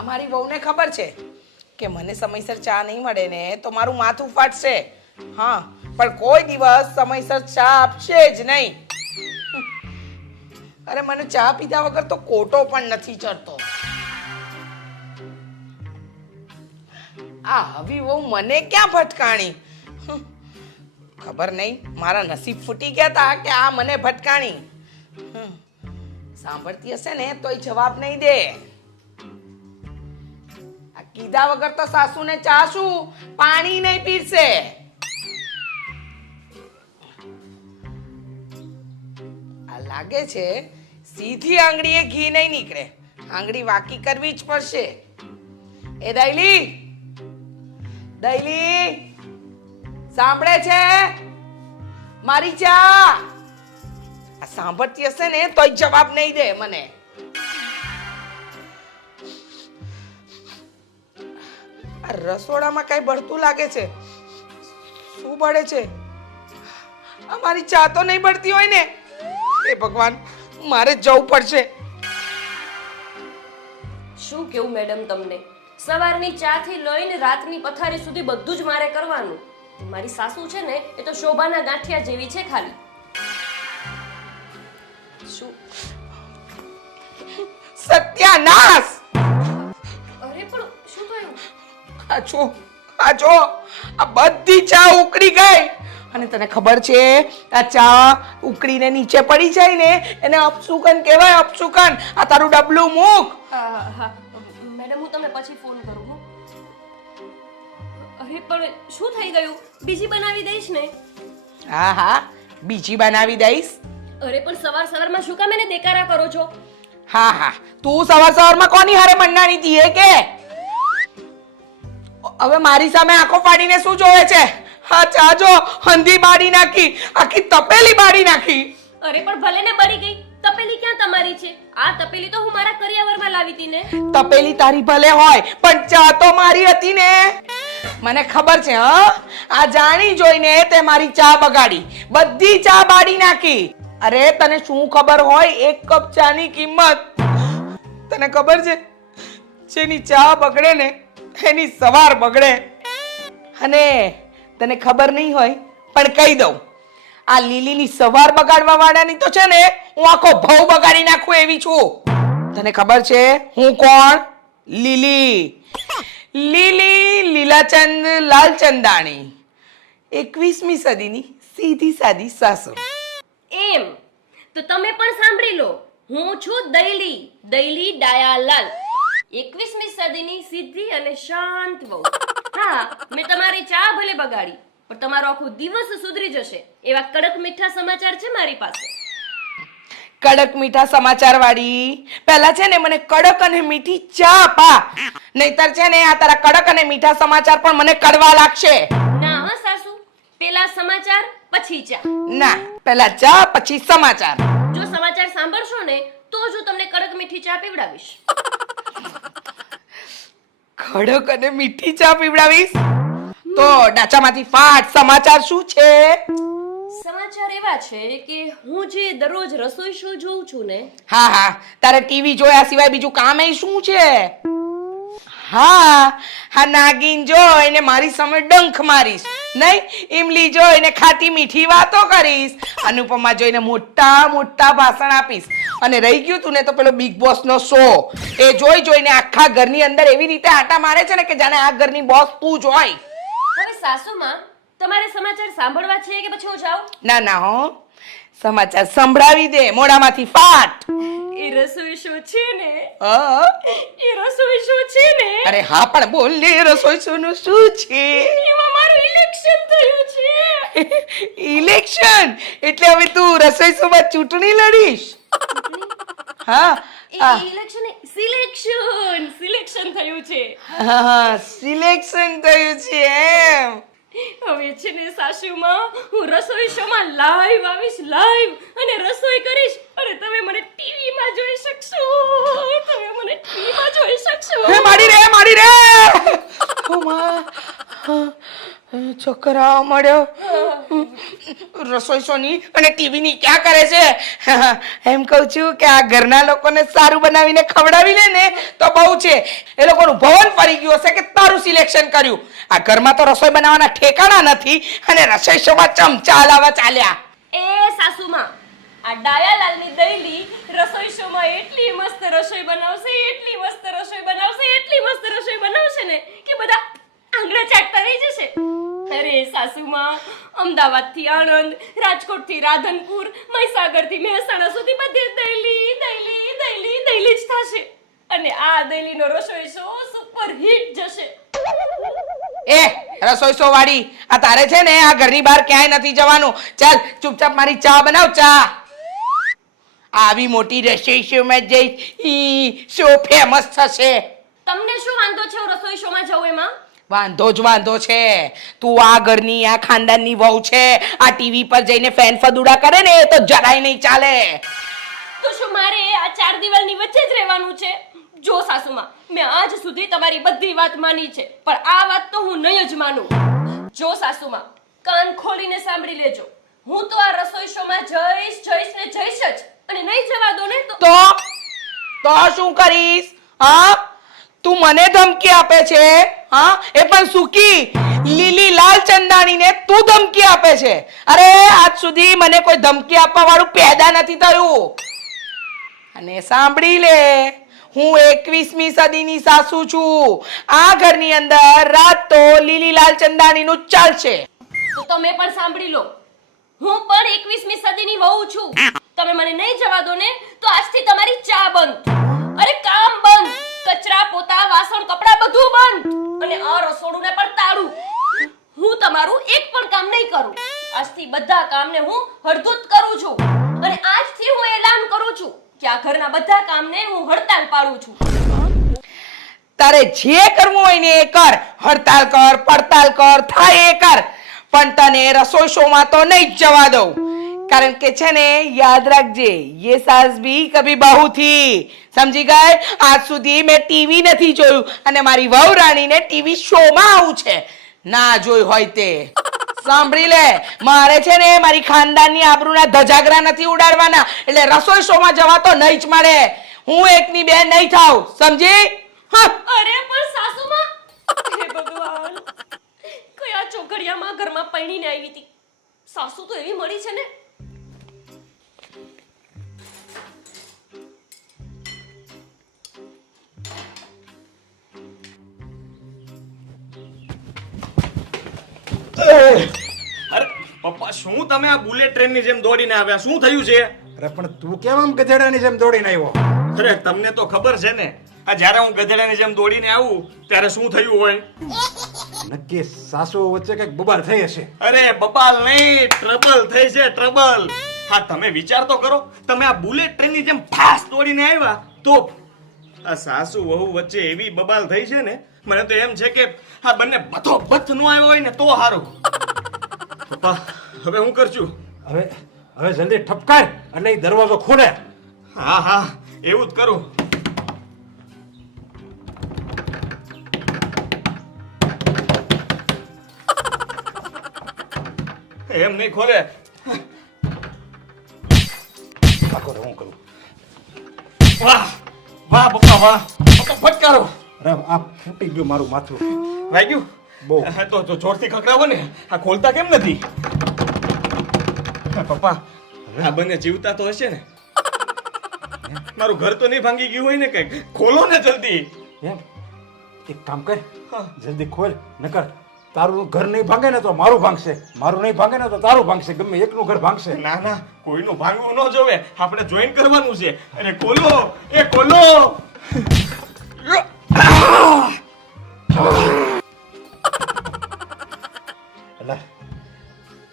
અમારી વહુને ખબર છે કે મને સમયસર ચા નહીં મળે ને તો મારું માથું ફાટશે. હા, પણ કોઈ દિવસ સમયસર ચા આપશે જ નહીં. અરે મને ચા પીધા વગર તો કોટો પણ નથી ચડતો. આ હવી વહુ મને ક્યાં ભટકાણી? ખબર નહીં મારા નસીબ ફૂટી ગયા તા કે આ મને ભટકાણી. સાંભળતી હશે ને તોય જવાબ નહીં દે. આ કીધા વગર તો સાસુને ચા શું પાણી નહીં પીરશે. આ લાગે છે સીધી આંગળીએ ઘી નહીં નીકળે, આંગળી વાકી કરવી જ પડશે. એ દૈલી, દૈલી સાંભળે છે? મારી ચા. આ સાંભળતી હશે ને તોય જવાબ નહીં દે મને. આ રસોડામાં કઈ બળતું લાગે છે. શું બળે છે? અમારી ચા તો નહીં બળતી હોય ને? એ ભગવાન, મારે જવું પડશે. શું કેવું મેડમ તમને? સવારની ચા થી લઈને રાતની પથારી સુધી બધું જ મારે કરવાનું. મારી સાસુ છે ને એ તો શોભાના ગાંઠિયા જેવી છે ખાલી. શું? સત્યાનાશ! અરે પણ શું થયું? આ જો આ બધી ચા ઉકળી ગઈ. અને તને ખબર છે આ ચા ઉકળીને નીચે પડી જાય ને એને અપસુકન કહેવાય. અપસુકન. આ તારું ડબલું મૂક. હા મેડમ, હું તમને પછી ફોન કરું હું. અરે પણ શું થઈ ગયું? બીજી બનાવી દઈશ ને? હા, બીજી બનાવી દઈશ. અરે પણ સવારમાં શું કામ એને દેકારા કરો છો? હા, તું સવારમાં કોની હારે મંડાણી હતી એ કે? હવે મારી સામે આંખો પાડીને શું જોવે છે? હા, ચા જો હંધી બાળી નાખી, આખી તપેલી બાળી નાખી. અરે પણ ભલે ને બળી ગઈ, તપેલી ક્યાં તમારી છે? આ તપેલી તો હું મારા કરિયાવરમાં લાવી હતી ને. તપેલી તારી ભલે હોય પણ ચા તો મારી હતી ને. મને ખબર છે. આ જાણી જોઈને તે મારી ચા બગાડી, બધી ચા બાળી નાખી. અરે તને શું ખબર હોય એક કપ ચાની કિંમત? તને ખબર છે જેની ચા બગડે ને એની સવાર બગડે. અને તને ખબર નહીં હોય પણ કહી દઉં, આ લીલીની સવાર બગાડવા વાળાની તો છે ને હું આખો ભવ બગાડી નાખું એવી છું. તને ખબર છે હું કોણ? લીલી લીલાચંદ લાલચંદાણી, 21મી સદીની સીધી સાદી સાસુ. એમ તો તમે પણ સાંભળી લો, હું છું દૈલી ડાયાલાલ, 21મી સદીની સીધી અને શાંત વહુ. હા, મેં તમારી ચા ભલે બગાડી પણ તમારો આખો દિવસ સુધરી જશે એવા કડક મીઠા સમાચાર છે મારી પાસે. કડક મીઠા સમાચાર વાળી, પહેલા છે ને મને કડક અને મીઠી ચા આપા, નહીતર છે ને આ તારા કડક અને મીઠા સમાચાર પણ મને કડવા લાગશે. ના હા સાસુ, પેલા સમાચાર પછી ચા. ના, પહેલા ચા પછી સમાચાર. જો સમાચાર સાંભળશો ને તો જ હું તમને કડક મીઠી ચા પીવડાવીશ. કડક અને મીઠી ચા પીવડાવીશ તો ડાચામાંથી ફાટ. સમાચાર શું છે? સમાચાર એવા છે કે હું જે દરરોજ રસોઈ શો જોઉં છું ને. હા, તારે ટીવી જોયા સિવાય બીજું કામ શું છે? હા, નાગીન જોઈને મારી સામે ડંખ મારીશ નહીં, ઇમલી જોઈને ખાટી મીઠી વાતો કરીશ, અનુપમા જોઈને મોટા ભાષણ આપીશ. અને રહી ગયું તું ને તો પેલો બિગ બોસ નો શો, એ જોઈને આખા ઘરની અંદર એવી રીતે આટા મારે છે ને કે જાણે આ ઘરની બોસ તું જ હોય. હવે સાસુમાં તમારે સમાચાર સાંભળવા છે કે પછી હું જાઉં? ના હો, સમાચાર સંભળાવી દે મોઢામાંથી ફાટ. એ રસોઈ શો છે ને, હા, એ રસોઈ શો છે ને. અરે હા, પણ બોલ ને, રસોઈ શોનું શું છે? એમાં મારું ઇલેક્શન થયું છે. ઇલેક્શન એટલે હવે તું રસોઈ શોમાં ચૂંટણી લડીશ? હા, ઇલેક્શન થયું છે. હા, સિલેક્શન થયું છે એમ. હવે છે ને સાસુમાં હું રસોઈ શોમાં લાઈવ આવીશ, લાઈવ, અને રસોઈ કરીશ અને તમે મને ટીવીમાં જોઈ શકશો. હે માડી રે ઓ માં, ચક્કર આવવા મળ્યો. રસોઈ શોની અને ટીવીની ક્યાં કરે છે? એમ કહું છું કે આ ઘરના લોકોને સારું બનાવીને ખવડાવી લે ને તો બહુ છે. એ લોકોનું ભવન ફરી ગયું હશે કે તારું સિલેક્શન કર્યું. આ ઘરમાં તો રસોઈ બનાવવાના ઠેકાણા નથી અને રસોઈ શોમાં ચમચા લાવવા ચાલ્યા. એ સાસુમાં, આ ડાયાલાલની દઈલી રસોઈ શોમાં એટલી મસ્ત રસોઈ બનાવશે, એટલી મસ્ત રસોઈ બનાવશે, એટલી મસ્ત રસોઈ બનાવશે ને કે બધા આંગળા ચાટતા રહી જશે. અરે સાસુમાં, અમદાવાદથી આણંદ, રાજકોટથી રાધનપુર, મહીસાગરથી મહેસાણા સુધી બધે દઈલી દઈલી દઈલી દઈલી જ થશે. અને આ દઈલીનો રસોઈ શો સુપર હિટ જશે. એ રસોઈ શો વાળી, આ તારે છે ને આ ઘરની બહાર ક્યાંય નથી જવાનું. ચાલ ચૂપચાપ મારી ચા બનાવ. ચા આવી મોટી રસોઈ શોમાં જઈ શો ફેમસ થશે. તમને શું વાંધો છે હું રસોઈ શોમાં જઉં એમાં? વાંધો છે. તું આ ઘરની આ ખાનદાનની વહુ છે. આ ટીવી પર જઈને ફેન ફદુડા કરે ને એ તો જરાય નહીં ચાલે. તો શું મારે આ ચાર દિવાલની વચ્ચે જ રહેવાનું છે? જો સાસુમાં, મેં આજ સુધી તમારી બધી વાત માની છે, પણ આ વાત તો હું નહીં જ માનું. જો સાસુમાં, કાન ખોલીને સાંભળી લેજો. હું તો આ રસોઈ શોમાં જઈશ ને જઈશ જ. અને નહીં જવા દો ને તો શું કરીશ? હા, તું મને ધમકી આપે છે? હા, એ પણ સુકી લીલી લાલ ચંદાણીને તું ધમકી આપે છે? અરે આજ સુધી મને કોઈ ધમકી આપવા વાળું પેદા નથી થયું. અને સાંભળી લે, હું 21મી સદીની સાસુ છું. આ ઘરની અંદર રાત તો લીલી લાલ ચંદાણીનું જ ચાલશે. તો તમે પણ સાંભળી લો, હું પણ 21મી સદીની વહુ છું. તમે મને નહીં જવા દો ને તો આજથી તમારી ચા બંધ, અરે કામ બંધ, કચરા પોતા વાસણ કપડા બધું બંધ, અને આ રસોડું ને પણ તાળું. હું તમારું એક પણ કામ નહીં કરું. આજથી બધા કામને હું હળધૂત કરું છું. અને આજથી હું એલાન કરું છું કે આ ઘરના બધા કામને હું હડતાલ પાડું છું. તારે જે કરવું હોય ને એ કર. હડતાલ કર, પડતાલ કર, થાય એ કર, પણ તને રસોઈ શોમાં તો નહીં જ જવા દઉં. કારણ કે છે ને, યાદ રાખજે, ये सास भी कभी बहू थी, સમજી ગઈ? આજ સુધી મેં ટીવી નથી જોયું અને મારી વહુ રાણીને ટીવી શોમાં આવું છે. ના જોઈ હોય તે સાંભળી લે, મારે છે ને મારી ખાનદાનની આબરૂના ધજાગરા નથી ઉડાડવાના. એટલે રસોઈ શોમાં જવા તો નહીં જ મળે. હું એકની બેન નહીં થાવ, સમજી? અરે પણ સાસુમાં, હે ભગવાન, કયા ચોઘડિયામાં ઘરમાં પૈણીને આવી હતી. સાસુ તો એવી મળી છે ને. અરે પપ્પા, શું તમે આ બુલેટ ટ્રેનની જેમ દોડીને આવ્યા? શું થયું છે? અરે પણ તું કેમ આમ ગધેડાની જેમ દોડીને આવ્યો? અરે તમને તો ખબર છે ને, આ જ્યારે હું ગધેડાની જેમ દોડીને આવું ત્યારે શું થયું હોય? નક્કી સાસુ વચ્ચે કઈક બબાલ થઈ હશે. અરે બબાલ નહીં, ટ્રબલ થઈ છે, ટ્રબલ. હા, તમે વિચાર તો કરો, તમે આ બુલેટ ટ્રેનની જેમ ફાસ્ટ દોડીને આવ્યા તો આ સાસુ વહુ વચ્ચે એવી બબાલ થઈ છે ને, મને તો એમ છે કે આ બંને બથો બથ નો આવ્યો હોય ને તો સારું. પપ્પા, હવે હું કરશું? હવે જલ્દી ઠપકાર એટલે ઈ દરવાજો ખોલે. હા, એવું જ કરું. એમ નહીં ખોલે. હું કરું. વાહ વાહ પપ્પા, વાહ પપ્પા, ફટકારો. અરે આ ફૂટી ગયું મારું માથું. વાગ્યું? બહુ. તો જોરથી ખખડાવો ને. આ ખોલતા કેમ નથી? પપ્પા, આ બંને જીવતા તો હશે ને? મારું ઘર તો નહીં ભાંગી ગયું હોય ને? કઈક ખોલો ને જલ્દી. એમ એક કામ કર, હા. જલ્દી ખોલ. નકર તારું ઘર નહીં ભાંગે ને તો મારું ભાંગશે, મારું નહીં ભાંગે ને તો તારું ભાંગશે. ગમે એકનું ઘર ભાંગશે. ના, કોઈનું ભાંગવું ન જોવે. આપણે જોઈન કરવાનું છે. અરે ખોલો, એ ખોલો. એટલે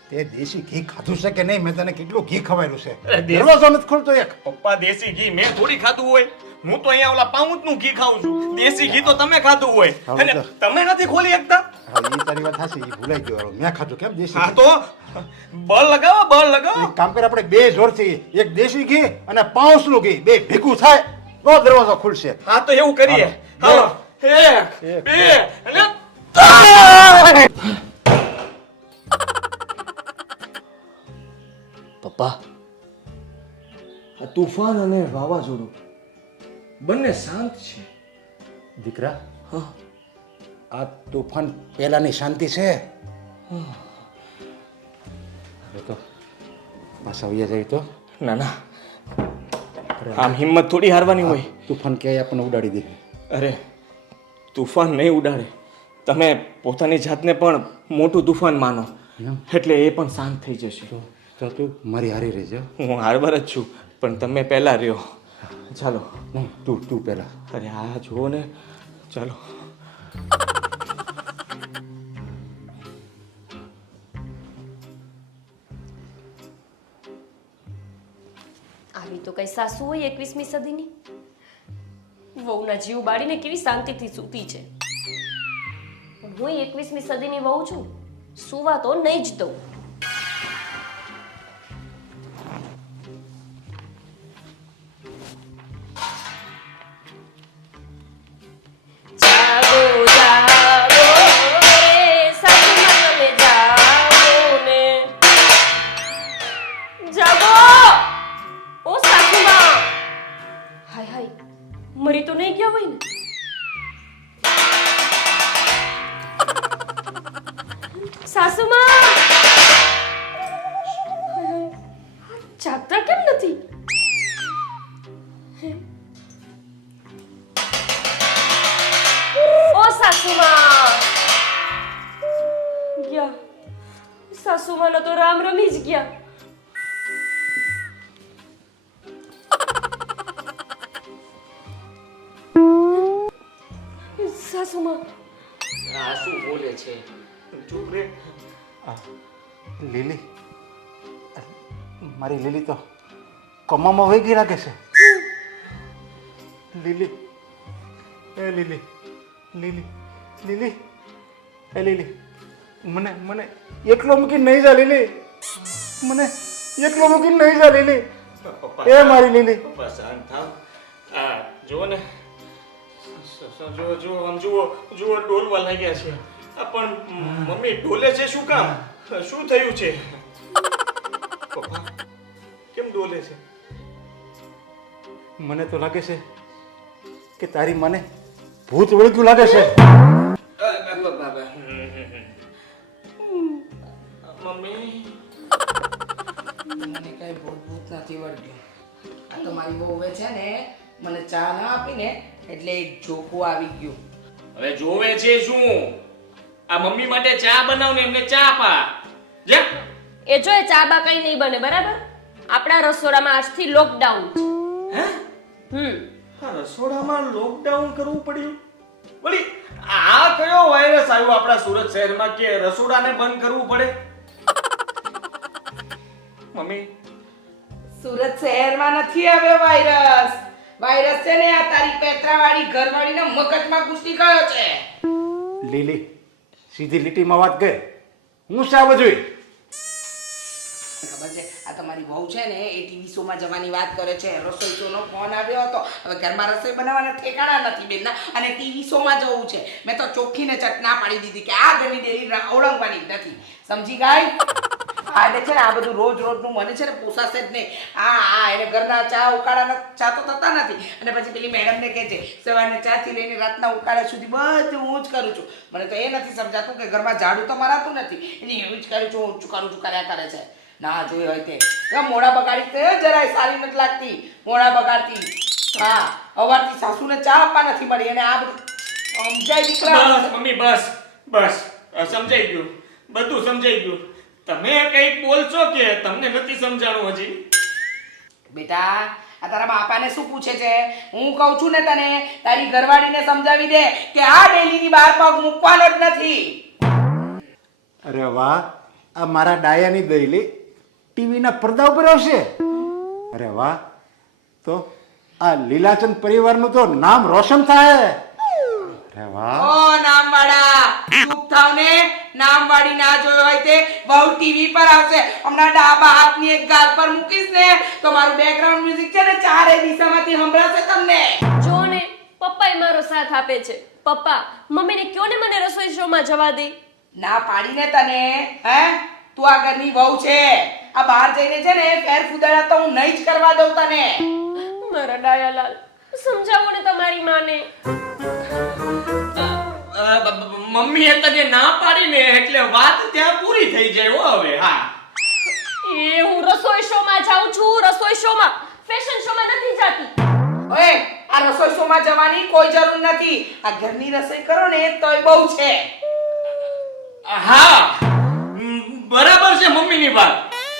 તે દેશી ઘી ખાધું છે કે નહીં? મેં તને કેટલું ઘી ખવાયેલું છે. અરે દેશી- દરવાજો નથી ખોલતો એક. પપ્પા, દેશી ઘી મેં થોડી ખાધું હોય. હું તો અહીંયા ઓલા પાઉંચ નું ઘી ખાઉં છું. દેશી ઘી તો તમે ખાધું હોય. હા, અને તો. તમે નથી ખોલી શકતા. હા, ઈ તારી વાત સાચી, ઈ ભૂલાઈ ગયો. મેં ખાધું કેમ દેશી હા ઘી? તો બળ લગાવો, બળ લગાવો. એક કામ કર, આપણે બે જોરથી, એક દેશી ઘી અને પાઉસનું ઘી બે ભેગું થાય તો દરવાજો ખુલશે. હા તો એવું કરીએ. હાલો. હાલો, 1 2 અને પપ્પા, આ તુફાન અને વાવાઝોડું બંને શાંત છે. દીકરા, હા, આ તોફાન પહેલાની શાંતિ છે. હવે તો પાછા આવ્યા જાય તો ના ના, આમ હિંમત થોડી હારવાની હોય. તોફાન ક્યાંય આપણને ઉડાડી દે. અરે, તુફાન નહીં ઉડાડે. તમે પોતાની જાતને પણ મોટું તુફાન માનો, એમ? એટલે એ પણ શાંત થઈ જશે. તો તું મારી હારી રહેજો. હું હારવાર જ છું, પણ તમે પહેલા રહ્યો. ચાલો. તું પહેલા. અરે આ જુઓ ને, ચાલો. આવી તો કઈ સાસુ હોય 21મી સદીની. વહુના જીવ બાળીને કેવી શાંતિથી સૂતી છે. પણ હું 21મી સદીની વહુ છું, સુવા તો નહીં જ દઉં. જાગો જાગો રે સાસુમાં તમે જાગો ને. જાગો ઓ સાસુમાં. હાય હાય, મરી તો નહીં ગયા હોય ને? સાસુમાં જાગતા કેમ નથી? ઓ સાસુમાં ગયા. સાસુમાનો તો રામ રમી જ ગયા. સાસુમાં આ શું બોલે છે? ચૂપ રે. લીલી, મારી લીલી તો કમામાં વહી ગઈ લાગે છે. લીલી, એ લીલી, લીલી, લીલી, એ લીલી, મને મને એકલો મૂકીને નહીં જા લીલી. મને એકલો મૂકીને નહીં જા લીલી. એ મારી લીલી. પપ્પા શાંત થાવ. આ જુઓ ને, જુઓ જુઓ, આમ જુઓ જુઓ, ડોલવા લાગ્યા છે. આ પણ મમ્મી ડોલે છે શું કામ? શું થયું છે? પપ્પા કેમ ડોલે છે? મને તો લાગે છે કે તારી મને ભૂત વળગ્યું લાગે છે. મમ્મી, મને કઈ ભૂત નથી વળગ્યું. આ તો મારી વહુએ છે ને મને ચા ના આપીને એટલે એક જોકું આવી ગયું. હવે જોવે છે શું? આ મમ્મી માટે ચા બનાવ ને એમને ચા આપા. લે. એ જો એ ચાબા કઈ નહીં બને, બરાબર? આપણા રસોડામાં આજથી લોકડાઉન. હે? હમ આ રસોડામાં લોકડાઉન કરવું પડ્યું? વળી આ કયો વાયરસ આવ્યો આપણા સુરત શહેરમાં કે રસોડાને બંધ કરવું પડે? મમ્મી, સુરત શહેરમાં નથી આવ્યો વાયરસ. વાયરસ છે ને આ તારી પેત્રાવાળી ઘરવાળીના મગજમાં ઘૂસી ગયો છે. લીલી, સીધી લીટીમાં વાત ગઈ. હું શા જોઈ? ખબર છે આ તમારી વહુ છે ને એ ટીવી શોમાં જવાની વાત કરે છે. રસોઈ શોનો ફોન આવ્યો હતો. હવે ઘરમાં રસોઈ બનાવવાના ઠેકાણા નથી બેન અને ટીવી શોમાં જવું છે. મેં તો ચોખ્ખીને ચટ ના પાડી દીધી કે આ ઘરની ડેરી ઓળંગવાની જ નથી. સમજી ગઈ? આ છે ને આ બધું રોજ રોજનું મને છે ને પોસાશે જ નહીં. એને ઘરના ચા ઉકાળાના ચા તો થતા નથી અને પછી પેલી મેડમને કહે છે સવારના ચાથી લઈને રાતના ઉકાળા સુધી બધું હું જ કરું છું. મને તો એ નથી સમજાતું કે ઘરમાં ઝાડુ તો મરાતું નથી એની એવું જ કરું છું, હું જ કરું છું કર્યા કરે છે. ના જોઈ હોય તે મોડા બગાડી તે જરાય સારી નથી લાગતી. મોડા બગાડતી. હા, અવારથી સાસુને ચા આપવા નથી મળી અને આ બધું સમજાય દીકરા. બસ મમ્મી, બસ બસ. સમજાઈ ગયું, બધું સમજાઈ ગયું. તમે કંઈક બોલશો કે તમને નથી સમજાણું હજી? બેટા આ તારા બાપાને શું પૂછે છે? હું કહું છું ને તને તારી ઘરવાળીને સમજાવી દે કે આ ડેલીની બહાર પગ મૂકવાનો જ નથી. અરે વાહ, આ મારા ડાયાની દઈલી ટીવીના પડદા ઉપર આવશે. અરે વાહ, તો આ લીલાચંદ પરિવારનું તો નામ રોશન થાય. અરે વાહ. ઓ નામવાળા, ચૂપ થાવ ને. નામવાળી ના જોયો હોય તે બહુ ટીવી પર આવશે. હમણાં ડાબા હાથની એક ગાલ પર મૂકીશ ને તો મારું બેકગ્રાઉન્ડ મ્યુઝિક છે ને ચારે દિશામાંથી સંભળાશે તમને. જો ને પપ્પાએ મારો સાથ આપે છે. પપ્પા, મમ્મીને કયો ને મને રસોઈ શોમાં જવા દે. ના પાડીને તને હે? તું આ ઘરની વહુ છે. આ બહાર જઈને છે ને ફેર ફુદાડા તો હું નહીં જ કરવા દઉં તને. મારા ડાયાલાલ, સમજાવો ને તમારી માને. મમ્મીએ તને ના પાડી ને એટલે વાત ત્યાં પૂરી થઈ જાય હો હવે. હા એ હું રસોઈ શો માં જાઉં છું, રસોઈ શો માં, ફેશન શો માં નથી જાતી. ઓય, આ રસોઈ શોમાં જવાની કોઈ જરૂર નથી. આ ઘરની રસોઈ કરો ને તોય બહુ છે. હા બરાબર છે મમ્મીની વાત.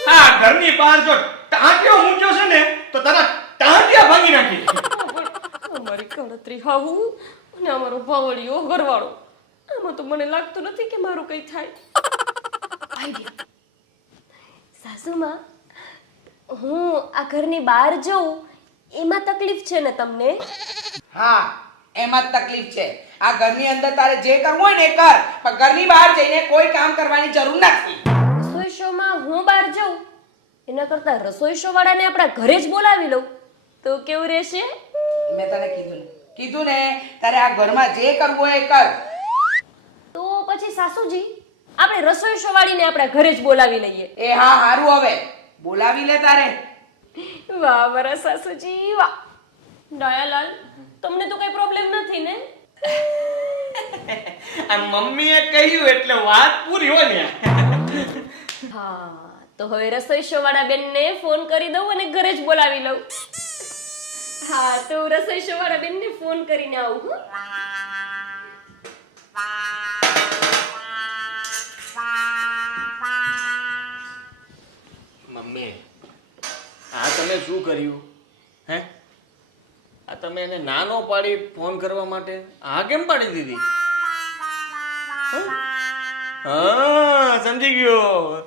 હા ઘરની બહાર જો ટાંટિયો મૂક્યો છે ને તો તારા ટાંટિયા ભાંગી નાખી. અમારી કળતરી હાવું અને અમારો ભાવળિયો ઘરવાળો, આમાં તો મને લાગતું નથી કે મારું કઈ થાય. આઈડિયા. સાસુમાં, હું આ ઘરની બહાર જઉં એમાં તકલીફ છે ને તમને? હા, એમાં જ તકલીફ છે. આ ઘરની અંદર તારે જે કરવું હોય ને એ કર, પણ ઘરની બહાર જઈને કોઈ કામ કરવાની જરૂર નથી. રસોઈ શોમાં હું બહાર જાઉં એના કરતા રસોઈ શો વાળાને આપણા ઘરે જ બોલાવી લઉં તો કેવું રહેશે? મેં તને કીધું ને તારે આ ઘરમાં જે કરવું હોય એ કર. તો પછી સાસુજી, આપણે રસોઈ શો વાળીને આપણા ઘરે જ બોલાવી લઈએ. એ હા, હારું, હવે બોલાવી લે તારે. વાહ મારા સાસુજી વાહ. દયાલાલ, તમને તો કઈ પ્રોબ્લેમ નથી ને? આ મમ્મીએ કહ્યું એટલે વાત પૂરી હો ને. હા, તો હવે રસોઈ શો વાળા બેનને ફોન કરી દઉં અને ઘરે જ બોલાવી લઉં. હા, તો રસોઈ શો વાળા બેનને ફોન કરીને આવું. હો. મમ્મી આ તમે શું કર્યું હે? આ તમે એને નાનો પાડી ફોન કરવા માટે આ કેમ પાડી દીધી? હા સમજી ગયો.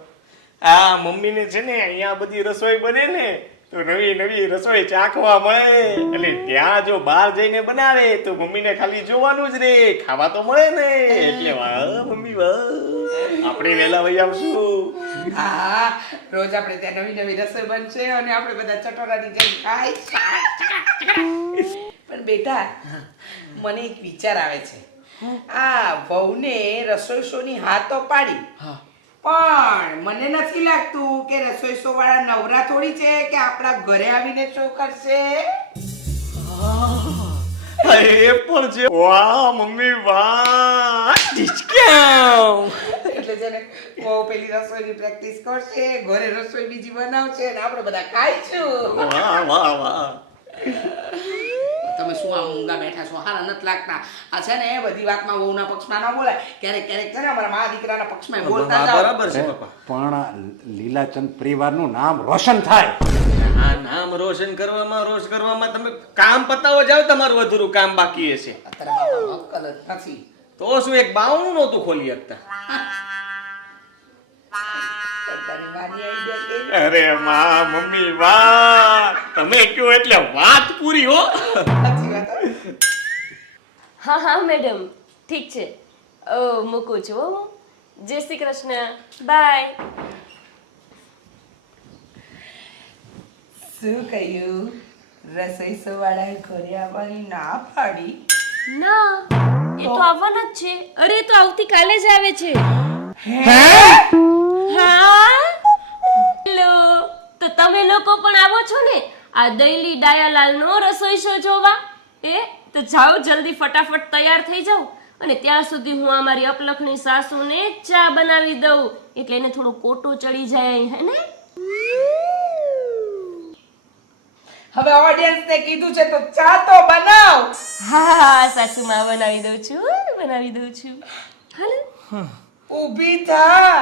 આ મમ્મીને છે ને અહીંયા બધી રસોઈ બને ને તો નવી નવી રસોઈ ચાખવા મળે, એટલે ત્યાં જો બહાર જઈને બનાવે તો મમ્મીને ખાલી જોવાનું જ રે, ખાવા તો મળે ને. એટલે વાહ મમ્મી વાહ, આપણે વેલા વહી આવશું. હા, રોજ આપણે ત્યાં નવી નવી રસોઈ બનશે અને આપણે બધા ચટોરાની જેમ ખાઈ. પણ બેટા, મને એક વિચાર આવે છે. આ વહુને રસોઈ શોની હા તો પાડી, પણ મને નથી લાગતું કે રસોઈ શો વાળા નવરા થોડી છે કે આપણા ઘરે આવીને શો કરશે. એ પણ છે. વાહ મમ્મી વાહ, ડિસ્કાઉ. એટલે છે ને વહુ પેલી રસોઈની પ્રેક્ટિસ કરશે, ઘરે રસોઈ બીજી બનાવશે અને આપણે બધા ખાઈશું. વાહ વાહ વાહ. તમે શું આમ ઊંઘા બેઠા છો? હારા નથી લાગતા. આ છે ને બધી વાતમાં વહુના પક્ષમાં ન બોલાય. ક્યારેક ક્યારેક છે ને અમારા મા દીકરાના પક્ષમાં બોલતા જાઓ. બરાબર છે પપ્પા. પણ લીલાચંદ પરિવારનું નામ રોશન થાય. આ નામ રોશન કરવામાં તમે કામ પતાવો જાવ, તમારું અધૂરું કામ બાકી હશે. અત્યારે બાપા અક્કલ જ નથી. તો શું એક બાવણું નહોતું ખોલી શકતા? તારી માની idea કેવી? અરે માં મમ્મી વાહ, તમે કયો એટલે વાત પૂરી હો. સાચી વાત હો? હા હા મેડમ, ઠીક છે. મૂકું છું હો. જય શ્રી કૃષ્ણ, બાય. શું કહ્યું? રસોઈ શો વાળાએ ઘરે આવવાની ના પાડી? ના, એ તો આવવાના જ છે. અરે એ તો આવતીકાલે જ આવે છે. હા, હેલો, તો તમે લોકો પણ આવો છો ને આ દૈલી ડાયાલાલનો રસોઈ શો જોવા? તો જાઓ જલ્દી, ફટાફટ તૈયાર થઈ જાઓ અને ત્યાં સુધી હું અમારી અપલખની સાસુને ચા બનાવી દઉં, એટલે એને થોડો કોટો ચડી જાય, હે ને? હવે ઓડિયન્સ ને કીધું છે તો ચા તો બનાવ. હા સાસુમાં બનાવી દઉં છું. હાલો. ઊભી થા.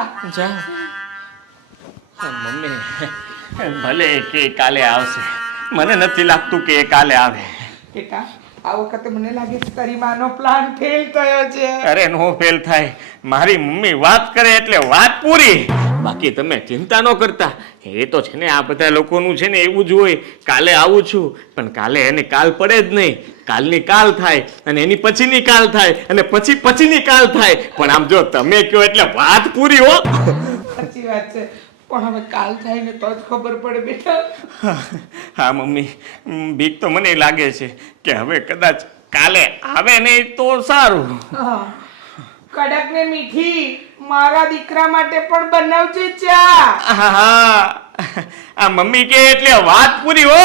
મમ્મી ભલે કે કાલે આવશે, મને નથી લાગતું કે એ કાલે આવે. બેટા, આ વખતે મને લાગે છે તારી માનો પ્લાન ફેલ થયો છે. અરે નો ફેલ થાય, મારી મમ્મી વાત કરે એટલે વાત પૂરી. બાકી તમે ચિંતા ન કરતા. એ તો છે ને આ બધા લોકોનું છે ને એવું જ હોય, કાલે આવું છું પણ કાલે એને કાલ પડે જ નહીં, કાલની કાલ થાય અને એની પછીની કાલ થાય અને પછીની કાલ થાય. પણ આમ જો તમે કહો એટલે વાત પૂરી હો. સાચી વાત છે, પણ હવે કાલ થાય ને તો જ ખબર પડે બેટા. હા મમ્મી, બીક તો મને લાગે છે કે હવે કદાચ કાલે આવે નહીં તો સારું. હા, કડક ને મીઠી મારા દીકરા માટે પણ બનાવજે ચા. હા આ મમ્મી કે એટલે વાત પૂરી હો.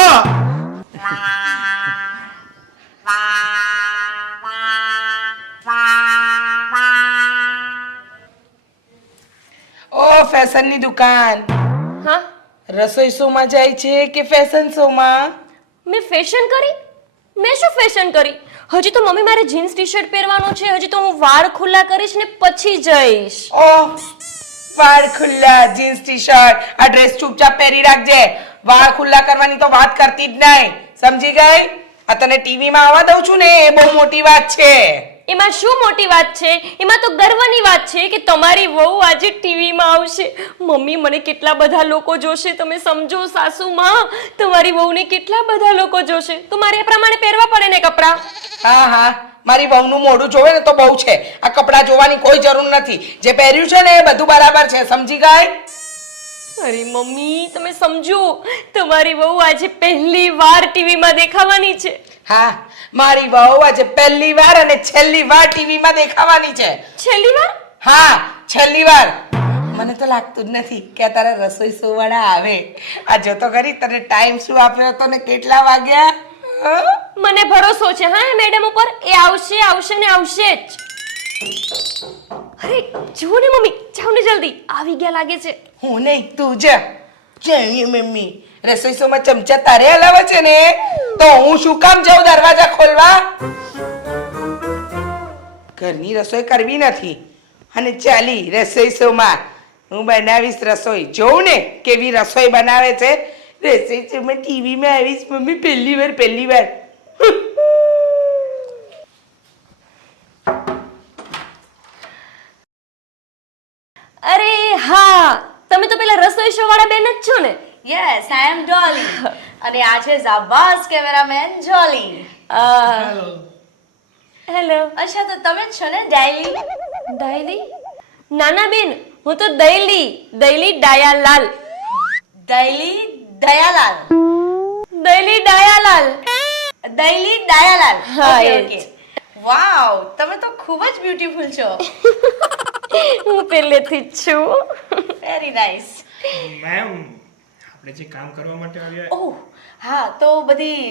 ઓ ફેશનની દુકાન, હા રસોઈ શોમાં જાય છે કે ફેશન શોમાં? મેં ફેશન કરી? મેં શું ફેશન કરી? હજી તો મમ્મી મારે જીન્સ ટી શર્ટ પહેરવાનો છે. હજી તો હું વાળ ખુલ્લા કરીશ ને પછી જઈશ. ઓ વાળ ખુલ્લા, જીન્સ ટી શર્ટ, આ ડ્રેસ ચૂપચાપ પહેરી રાખજે. વાળ ખુલ્લા કરવાની તો વાત કરતી જ નહીં, સમજી ગઈ? આ તને ટીવીમાં આવવા દઉં છું ને એ બહુ મોટી વાત છે. એમાં શું મોટી વાત છે? એમાં તો ગર્વની વાત છે કે તમારી વહુ આજે ટીવીમાં આવશે. મમ્મી મને કેટલા બધા લોકો જોશે, તમે સમજો સાસુમાં. તમારી વહુને કેટલા બધા લોકો જોશે, તો મારે એ પ્રમાણે પહેરવા પડે ને કપડાં. હા હા, મારી વહુનું મોઢું જોવે ને તો બહુ છે. આ કપડાં જોવાની કોઈ જરૂર નથી. જે પહેર્યું છે ને એ બધું બરાબર છે, સમજી ગઈ? અરે મમ્મી તમે સમજો, તમારી વહુ આજે પહેલી વાર ટીવીમાં દેખાવાની છે. હા, મારી વહુ આજે પહેલી વાર અને છેલ્લી વાર ટીવીમાં દેખાવાની છે. છેલ્લી વાર? હા, છેલ્લી વાર. મને તો લાગતું જ નથી કે આ તારા રસોઈ શો વાળા આવે. આ જો તો ખરી તને ટાઈમ શું આપ્યો હતો ને કેટલા વાગ્યા? મને ભરોસો છે હા એ મેડમ ઉપર. એ આવશે આવશે ને આવશે જ. અરે જુઓ ને મમ્મી, જાઓ ને જલ્દી, આવી ગયા લાગે છે. હું નહીં, તું જા. જઈએ મમ્મી, રસોઈ શોમાં ચમચા તારે હલાવે છે ને તો હું શું કામ જાઉં દરવાજા ખોલવા? ઘરની રસોઈ કરવી નથી અને ચાલી રસોઈ શોમાં હું બનાવીશ રસોઈ. જોઉં ને કેવી રસોઈ બનાવે છે. રસોઈ શોમાં ટીવીમાં આવીશ મમ્મી પહેલી વાર. અરે હા, તમે તો પેલા રસોઈ શો વાળા બેન જ છો ને? Yes, I am Dolly. અને આ છે ઝાબાઝ કેમેરામેન જોલી. હેલો. અચ્છા, તો તમે જ છો ને ડાયલી? દૈલી? નાના બેન, હું તો daily Dayalal. Daily Dayalal. Daily Dayalal. Daily Dayalal. હા, Okay, એ જ. okay. વાવ, તમે તો ખૂબ જ બ્યુટીફુલ છો. હું પહેલેથી જ છું. Very nice. મેમ આપણે જે કામ કરવા માટે આવ્યા ઓહ હા, તો બધી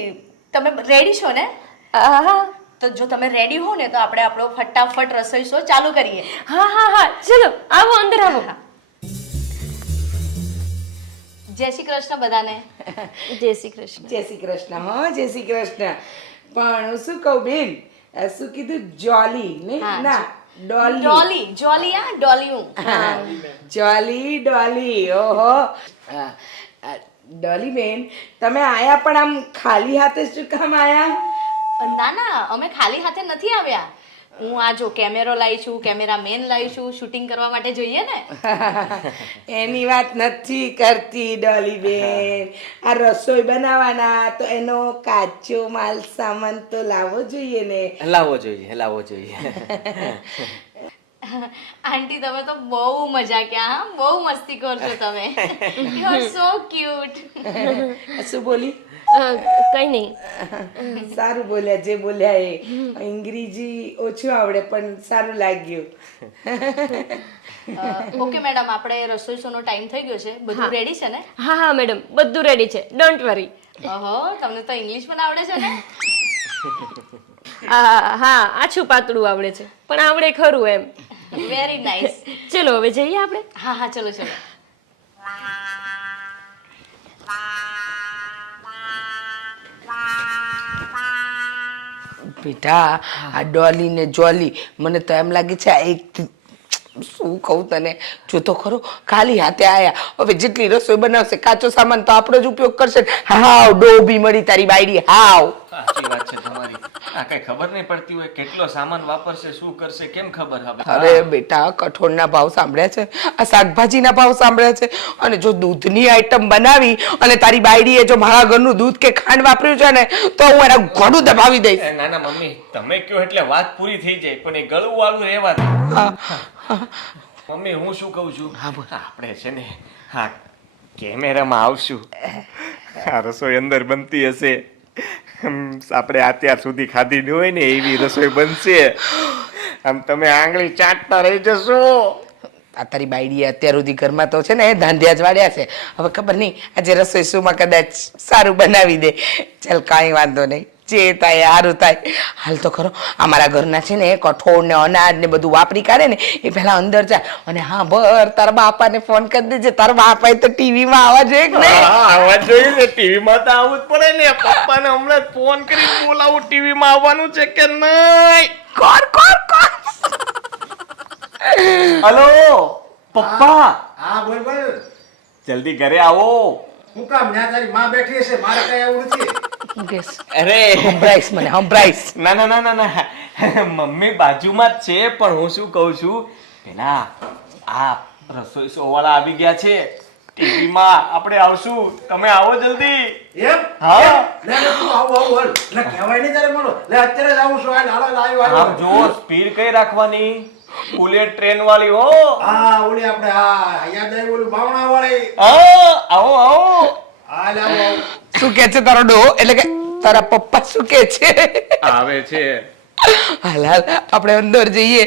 તમે રેડી છો ને? હા તો જો તમે રેડી હો ને તો આપણે આપણો ફટાફટ રસોઈ શો ચાલુ કરીએ. હા હા હા, ચલો આવો અંદર આવો. જય શ્રી કૃષ્ણ બધાને. જય શ્રી કૃષ્ણ. જય શ્રી કૃષ્ણ. હા, જય શ્રી કૃષ્ણ. પણ હું શું કહું બેન, શું કીધું? જોલી ને? હા, ના, ડોલી. ડોલી. જોલી આ ડોલી હું. ડોલી. ઓહો. ડોલી બેન, તમે આયા પણ આમ ખાલી હાથે શું કામ આયા? ના ના, અમે ખાલી હાથે નથી આવ્યા. હું આ જો કેમેરો લાવી છું, કેમેરામેન લાવી છું, શૂટિંગ કરવા માટે જોઈએ ને. એની વાત નથી કરતી ડોલી બેન. આ રસોઈ બનાવવાના તો એનો કાચો માલ સામાન તો લાવવો જોઈએ ને. લાવવો જોઈએ. આંટી તમે તો બહુ મજા ક્યાં, હા બહુ મસ્તી કરશો તમે. You are so cute. શું બોલી? કઈ નહીં. સારું બોલ્યા, જે બોલ્યા એ. અંગ્રેજી ઓછું આવડે પણ સારું લાગ્યું. ઓકે મેડમ, આપણે રસોઈ શોનો ટાઈમ થઈ ગયો છે. બધું રેડી છે ને? હા હા મેડમ, બધું રેડી છે, ડોન્ટ વરી. ઓહો, તમને તો ઇંગ્લિશ પણ આવડે છે ને? હા, આછું પાતળું આવડે છે પણ આવડે ખરું એમ. Very nice. ચલો હવે જઈએ આપણે. હા હા, ચલો ચલો. બેટા, આ ડોલી ને જોલી મને તો એમ લાગે છે આ એક શું કહું તને, જો તો ખરો ખાલી હાથે આયા. હવે જેટલી રસોઈ બનાવશે કાચો સામાન તો આપણો જ ઉપયોગ કરશે. હાવ ડોબી મળી તારી બાયડી, હાવ. સાચી વાત છે તમારી. આ કઈ ખબર નહીં પડતી હોય કેટલો સામાન વાપરશે, શું કરશે, કેમ ખબર હવે? અરે બેટા, કઠોળના ભાવ સાંભળ્યા છે, આ શાકભાજીના ભાવ સાંભળ્યા છે, અને જો દૂધની આઈટમ બનાવી અને તારી બાયડીએ જો મારા ઘરનું દૂધ કે ખાંડ વાપર્યું છે ને તો હું એના ઘોડું દબાવી દઈશ. ના ના મમ્મી, તમે કયો એટલે વાત પૂરી થઈ જાય, પણ એ ગળું વાળું રહેવા દે. મમ્મી હું શું કહું છું, આપણે છે ને હા કેમેરામાં આવશું. આ રસોઈ અંદર બનતી હશે, આપણે અત્યાર સુધી ખાધી ન હોય ને એવી રસોઈ બનશે. આમ તમે આંગળી ચાટતા રહી જશો. આ તારી બાયડીએ અત્યાર સુધી ઘરમાં તો છે ને ધાંધિયા જ વાળ્યા છે. હવે ખબર નહીં આજે રસોઈ શુંમાં કદાચ સારું બનાવી દે. ચાલ કાંઈ વાંધો નહીં, જે થાય સારું થાય. હાલ તો ખરો અમારા ઘરના છે ને કઠોળ ને અનાજ ને બધું વાપરી કાઢે ને એ પહેલા અંદર જા અને હા બર તારા બાપાને ફોન કરી દેજે. તારા બાપા તો ટીવીમાં આવવા જોઈએ કે નહીં? હા, આવવા જોઈએ ને. ટીવીમાં તો આવવું જ પડે ને. પપ્પાને હમણાં જ ફોન કરી બોલાવું ટીવીમાં આવવાનું છે કે નહીં. કોણ કોણ કોણ? હલો પપ્પા, હા બોલ બોલ. જલ્દી ઘરે આવો. હું કામ ન્યા તારી માં બેઠી હશે, મારે કઈ આવું નથી. હું કહેશ? અરે સંભળાઈશ મને, સંભળાઈશ. ના ના ના ના ના, મમ્મી બાજુમાં જ છે. પણ હું શું કહું છું, પેલા આ રસોઈ શો વાળા આવી ગયા છે ટીવીમાં. આપણે આવશું, તમે આવો જલ્દી. એમ? હા. લે લે તું આવું આવું હાલ. લે કહેવાય નહીં તારે મળો. લે અત્યારે જ આવું છું. હાલ હાલો આવ્યો આમ જો સ્પીડ કઈ રાખવાની, બુલેટ ટ્રેન વાળી હો. હા ઓલી આપણે હા યાદ આવી ઓલું બાવણા વાળી. હા, આવો આવો. હાલ આવો આવો. શું કે છે તારો ડો? એટલે કે તારા પપ્પા શું કે છે? આવે છે. હાલ હાલ આપણે અંદર જઈએ.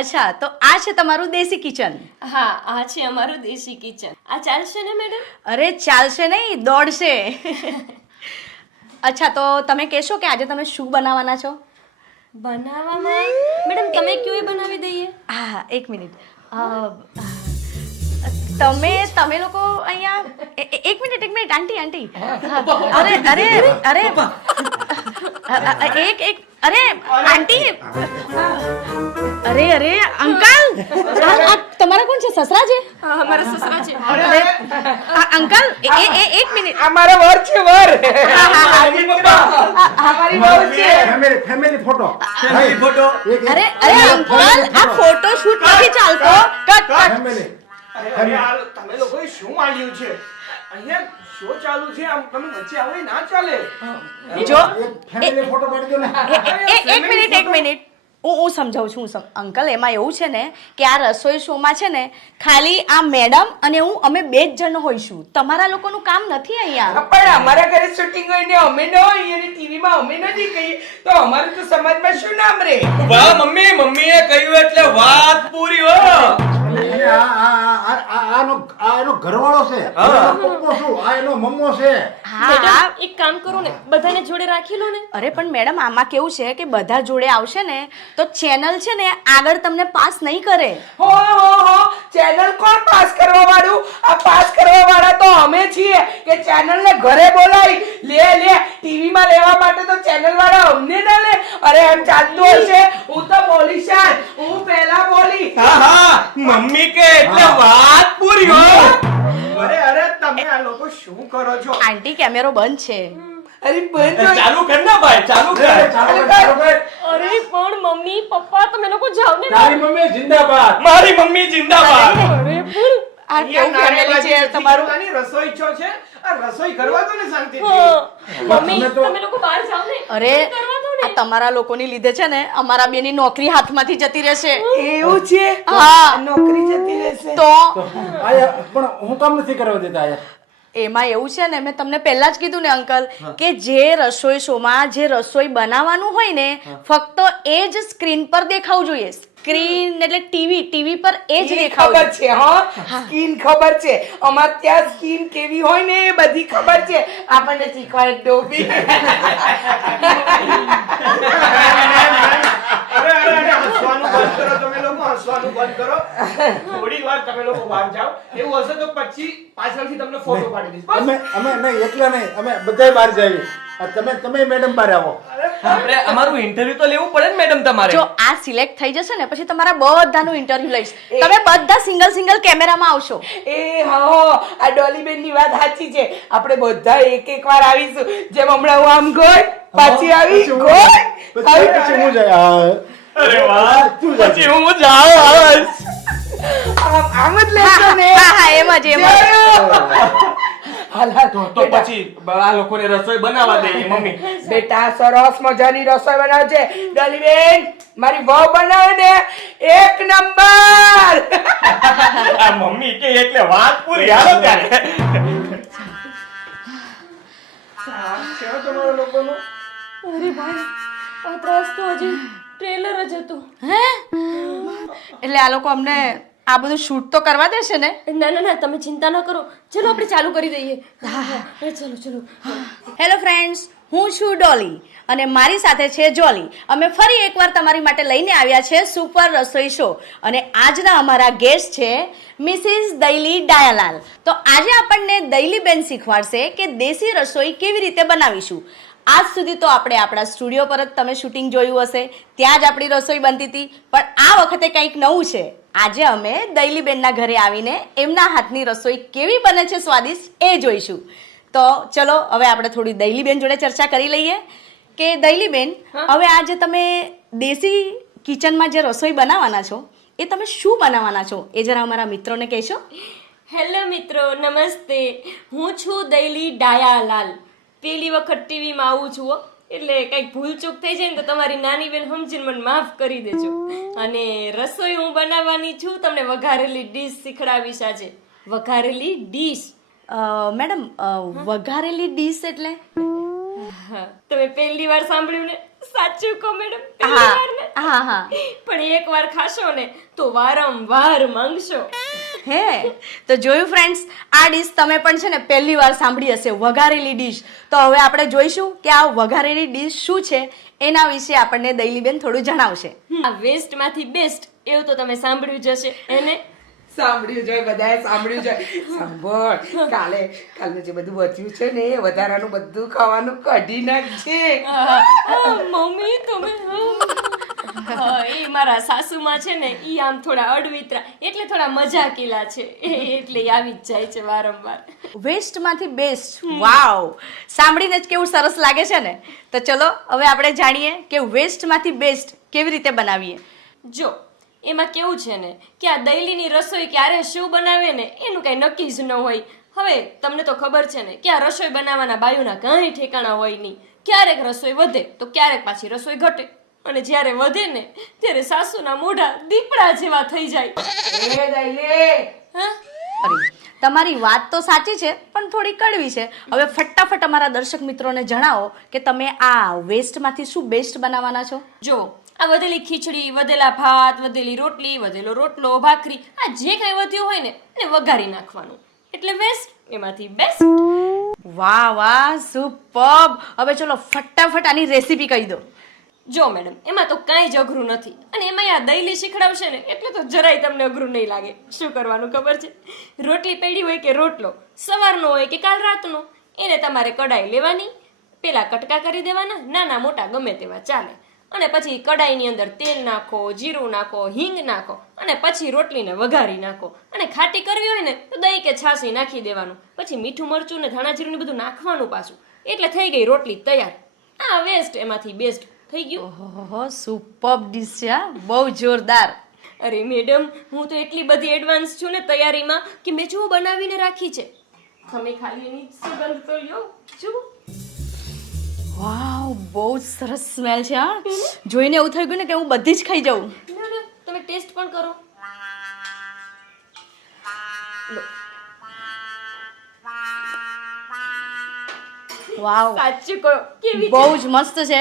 અચ્છા, તો આ છે તમારું દેશી કિચન. હા, આ છે અમારું દેશી કિચન. આ ચાલશે ને મેડમ? અરે ચાલશે નહીં, દોડશે. અચ્છા, તો તમે કહેશો કે આજે તમે શું બનાવવાના છો? બનાવવામાં મેડમ તમે કયો એ બનાવી દઈએ. હા, એક મિનિટ. તમે લોકો અહીંયા એક મિનિટ આંટી આંટી. અરે અરે અરે એક અરે આંટી. અરે અંકલ, આ તમારા કોણ છે? સસરા છે? હા, અમારા સસરા છે. અંકલ એક મિનિટ. આ મારો વર છે, વર. Family photo. Family photo. અરે અંકલ, આ ફોટો શૂટ નથી ચાલતો. Cut cut. ફેમિલી. અરે યાર, તમે લોકોએ શું માંડ્યું છે? અહીંયા શો ચાલુ છે, આમ તમે વચ્ચે આવો એ ના ચાલે. જો ફેમિલી ફોટો પાડી દો ને. એક મિનિટ હું સમજાવું છું. અંકલ, એમાં એવું છે ને કે આ રસોઈ શોમાં છે ને ખાલી આ મેડમ અને હું અમે બે જ જણ હોઈશું. તમારા લોકોનું કામ નથી અહીંયા. પણ અમારા ઘરે શૂટિંગ હોય ને અમે ન હોઈએ અને ટીવીમાં અમે નથી કહીએ તો અમારું તો સમાજમાં શું નામ રે? વાહ મમ્મી, મમ્મીએ કહ્યું એટલે વાત પૂરી હો. આનો એનો ઘરવાળો છે. આનો પપ્પો શું? આ એનો મમ્મો છે. હા મેડમ એક કામ કરો ને, બધાને જોડે રાખી લો ને. અરે પણ મેડમ, આમાં કેવું છે કે બધા જોડે આવશે ને તો ચેનલ છે ને આગળ તમને પાસ નહીં કરે. હો ચેનલ કોણ પાસ કરવા વાળું? આ પાસ કરવા વાળા તો અમે છીએ કે ચેનલ ને ઘરે બોલાવી લે ટીવીમાં લેવા માટે તો ચેનલ વાળા અમને ના લે. અરે એમ ચાલતું હશે. હું તો બોલીશ જ. હું પહેલા બોલી. હા હા, મમ્મી કે એટલે વાત પૂરી હો. અરે તમે આ લોકો શું કરો છો? આંટી, કેમેરો બંધ છે. અરે બંધ ચાલુ કર ને ભાઈ, ચાલુ કર. ચાલો ભાઈ. અરે પણ મમ્મી પપ્પા તમે લોકો જાઓ ને. તારી મમ્મી જિંદાબાદ. મારી મમ્મી જિંદાબાદ. આ કેવું ફેમિલી છે તમારું? તમારી રસોઈ છો છે, આ રસોઈ કરવા દો ને શાંતિથી. હા. મમ્મી તમે તો- તમે લોકો બહાર જાઓ ને. અરે કરવા દો ને. આ તમારા લોકોની લીધે છે ને અમારા બેની નોકરી હાથમાંથી જતી રહેશે. એવું છે? હા. નોકરી જતી રહેશે તો આયા પણ હું કામ નથી કરવા દેતા આયા. એમાં એવું છે ને, મેં તમને પહેલા જ કીધું ને અંકલ કે જે રસોઈ શોમાં જે રસોઈ બનાવવાનું હોય ને ફક્ત એ જ સ્ક્રીન પર દેખાવું જોઈએ. સ્ક્રીન એટલે ટીવી પર એ જ ઈ દેખાવું ખબર છે. સ્કીન ખબર છે. અમાર ત્યાં સ્કીન કેવી હોય ને એ બધી ખબર છે. આપણને શીખવાડે ડોબી. અરે હસવાનું બંધ કરો તમે લોકો, હસવાનું બંધ કરો. થોડી વાર તમે લોકો બહાર જાઓ. એવું હશે તો પછી પાછળથી તમને ફોટો પાડી દઈશ. બસ. અમે નહીં એકલા નહીં, અમે બધાય બહાર જઈએ. તમે મેડમ બહાર આવો. આપણે અમારું ઇન્ટરવ્યુ તો લેવું પડે ને મેડમ તમારે. જો આ સિલેક્ટ થઈ જશે ને પછી તમારા બધાનું ઇન્ટરવ્યુ લઈશ. તમે બધા સિંગલ કેમેરામાં આવશો. એ હા, આ ડોલીબેન ની વાત સાચી છે. આપણે બધા એક વાર આવીશું. જેમ હમણાં હું આમ ગઈ પાછી આવી ગઈ. પછી હું જાય. અરે વાહ, તું જા. પછી હું જાઉં આવાજ. આમ જ લેશો ને? હા એમ જ તો પછી આ લોકોને રસોઈ બનાવવા દઈએ મમ્મી. બેટા સરસ મજાની રસોઈ બનાવે છે ડોલીબેન. મારી વહુ બનાવે ને એક નંબર. આ મમ્મી કે એટલે વાત પૂરી. હાલો ત્યારે. છે હો તમારા લોકોનો. અરે ભાઈ આ ત્રાસ તો હજી ટ્રેલર જ હતું. હે એટલે આ લોકો અમને આ બધું શૂટ તો કરવા દેશે ને? ના ના ના તમે ચિંતા ન કરો, ચલો આપણે ચાલુ કરી દઈએ. ચલો ચલો. હેલો ફ્રેન્ડ્સ, હું છું ડોલી અને મારી સાથે છે જોલી. અમે ફરી એકવાર તમારી માટે લઈને આવ્યા છે સુપર રસોઈ શો અને આજના અમારા ગેસ્ટ છે મિસિસ દૈલી ડાયાલાલ. તો આજે આપણને દૈલીબેન શીખવાડશે કે દેશી રસોઈ કેવી રીતે બનાવીશું. આજ સુધી તો આપણે આપણા સ્ટુડિયો પર જ તમે શૂટિંગ જોયું હશે, ત્યાં જ આપણી રસોઈ બનતી હતી, પણ આ વખતે કંઈક નવું છે. આજે અમે દૈલીબેનના ઘરે આવીને એમના હાથની રસોઈ કેવી બને છે સ્વાદિષ્ટ એ જોઈશું. તો ચલો હવે આપણે થોડી દૈલીબેન જોડે ચર્ચા કરી લઈએ કે દૈલીબેન, હવે આજે તમે દેશી કિચનમાં જે રસોઈ બનાવવાના છો એ તમે શું બનાવવાના છો એ જરા અમારા મિત્રોને કહેશો? હેલો મિત્રો, નમસ્તે. હું છું દૈલી ડાયાલાલ. પહેલી વખત ટીવીમાં આવું છું હો, એટલે કંઈક ભૂલચૂક થઈ જાય ને તો તમારી નાની બેન સમજીને મને માફ કરી દેજો. અને રસોઈ હું બનાવવાની છું, તમને વઘારેલી ડીશ શીખડાવીશ આજે. વઘારેલી ડીશ. મેડમ, વઘારેલી ડીશ એટલે? તમે પહેલી વાર સાંભળ્યું ને? સાચું કહો મેડમ, પહેલી વાર ને? હા. પણ એક વાર ખાશો ને તો વારંવાર માંગશો. હે, તો જોયું ફ્રેન્ડ્સ, આ ડીશ તમે પણ છે ને પહેલી વાર સાંભળી હશે, વઘારેલી ડીશ. તો હવે આપણે જોઈશું કે આ વઘારેલી ડીશ શું છે, એના વિશે આપણને દૈલીબેન થોડું જણાવશે. આ વેસ્ટ માંથી બેસ્ટ એવું તો તમે સાંભળ્યું જ હશે એને. સાંભળ્યું છે, બધાએ સાંભળ્યું છે. સાંભળ, કાલનું જે બધું બચ્યું છે ને એ વધારાનું બધું ખાવાનું કાઢી નાખજે. મમ્મી તમે એ મારા સાસુમાં છે ને ઈ આમ થોડા અડવિતરા, એટલે થોડા મજાકીલા છે, એટલે આવી જ જાય છે વારંવાર. વેસ્ટમાંથી બેસ્ટ, વાવ! સાંભળીને જ કેવું સરસ લાગે છે ને. તો ચલો હવે આપણે જાણીએ કે વેસ્ટમાંથી બેસ્ટ કેવી રીતે બનાવીએ. જો એમાં કેવું છે ને કે આ દૈલીની રસોઈ ક્યારે શું બનાવે ને એનું કઈ નક્કી જ ન હોય. હવે તમને તો ખબર છે ને કે આ રસોઈ બનાવવાના બાયુના કાંઈ ઠેકાણા હોય નહીં. ક્યારેક રસોઈ વધે તો ક્યારેક પાછી રસોઈ ઘટે, અને જ્યારે વધે ને ત્યારે સાસુના મોઢા દીપડા જેવા થઈ જાય. એ દૈલી, હા, અરે, તમારી વાત તો સાચી છે પણ થોડી કડવી છે. હવે ફટાફટ અમારા દર્શક મિત્રોને જણાવો કે તમે આ વેસ્ટમાંથી શું બેસ્ટ બનાવવાના છો. જો આ વધેલી ખીચડી, વધેલા ભાત, વધેલી રોટલી, વધેલો રોટલો, ભાખરી, આ જે કાંઈ વધ્યું હોય ને એને વઘારી નાખવાનું, એટલે વેસ્ટ એમાંથી બેસ્ટ. વાહ વાહ, સુપર્બ! હવે ચલો ફટાફટ આની રેસીપી કહી દો. જો મેડમ, એમાં તો કાંઈ જ અઘરું નથી, અને એમાં આ દૈલી શીખડાવશે ને એટલે તો જરાય તમને અઘરું નહીં લાગે. શું કરવાનું ખબર છે? રોટલી પડી હોય કે રોટલો, સવારનો હોય કે કાલ રાતનો, એને તમારે કડાઈ લેવાની, પેલા કટકા કરી દેવાના, નાના મોટા ગમે તેવા ચાલે, અને પછી કડાઈની અંદર તેલ નાખો, જીરું નાખો, હિંગ નાખો, અને પછી રોટલીને વઘારી નાખો. અને ખાટી કરવી હોય ને તો દહીં કે છાશી નાખી દેવાનું, પછી મીઠું મરચું ને ધાણા જીરું ને બધું નાખવાનું પાછું, એટલે થઈ ગઈ રોટલી તૈયાર. આ વેસ્ટ એમાંથી બેસ્ટ થઈ ગયું. ઓહો, સુપર્બ ડીશ છે, બહુ જોરદાર. અરે મેડમ, હું તો એટલી બધી એડવાન્સ છું ને તૈયારીમાં કે મેં જો બનાવીને રાખી છે. તમે ખાલી એની સુગંધ તો લો. જો વાવ, બહુ જ સરસ સ્મેલ છે. હા, જોઈને એવું થઈ ગયું ને કે હું બધી જ ખાઈ જાઉં. તમે ટેસ્ટ પણ કરો. લો. વાવ, સાચું કહો, કેવી છે? બહુ જ મસ્ત છે.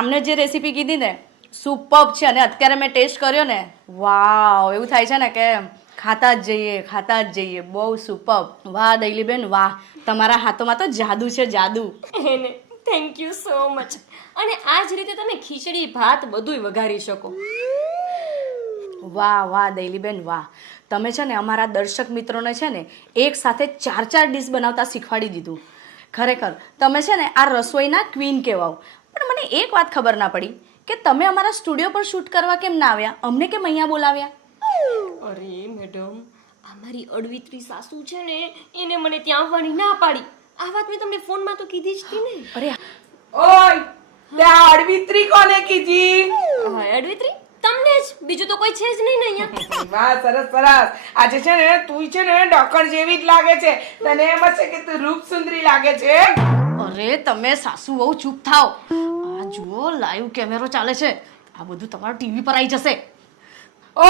આમને જે રેસીપી કીધી ને સુપર્બ છે, અને અત્યારે મેં ટેસ્ટ કર્યો ને, વાવ, એવું થાય છે ને કે ખાતા જ જઈએ. બહુ સુપર્બ. વાહ દૈલીબેન, વાહ! તમારા હાથોમાં તો જાદુ છે, જાદુ. એને થેન્ક યુ સો મચ. અને આ જ રીતે તમે ખીચડી, ભાત બધુંય વઘારી શકો. વાહ વાહ દૈલીબેન, વાહ! તમે છે ને અમારા દર્શક મિત્રોને છે ને એક સાથે 4 ડીશ બનાવતા શીખવાડી દીધું. ખરેખર તમે છે ને આ રસોઈના ક્વીન કહેવાઓ. પણ મને એક વાત ખબર ના પડી કે તમે અમારા સ્ટુડિયો પર શૂટ કરવા કેમ ના આવ્યા? અમને કેમ અહીંયા બોલાવ્યા? અરે મેડમ, આ મારી અડવિતરી સાસુ છે ને એને મને ત્યાં આવવાની ના પાડી. આ વાત મેં તમને ફોનમાં તો કીધી જ હતી ને. અરે ઓય, તે આ અડવિત્રી કોને કીધી? હા, અડવિતરી તમને જ, બીજું તો કોઈ છે જ નહીં ને અહીંયા. વાહ, સરસ સરસ. આજે છે ને તું છે ને ડોકર જેવી જ લાગે છે. તને એમ છે કે તું રૂપ સુંદરી લાગે છે. અરે તમે સાસુ બહુ ચૂપ થાવ. આ જુઓ, લાઈવ કેમેરો ચાલે છે. આ બધું તમારા ટીવી પર આવી જશે. ઓ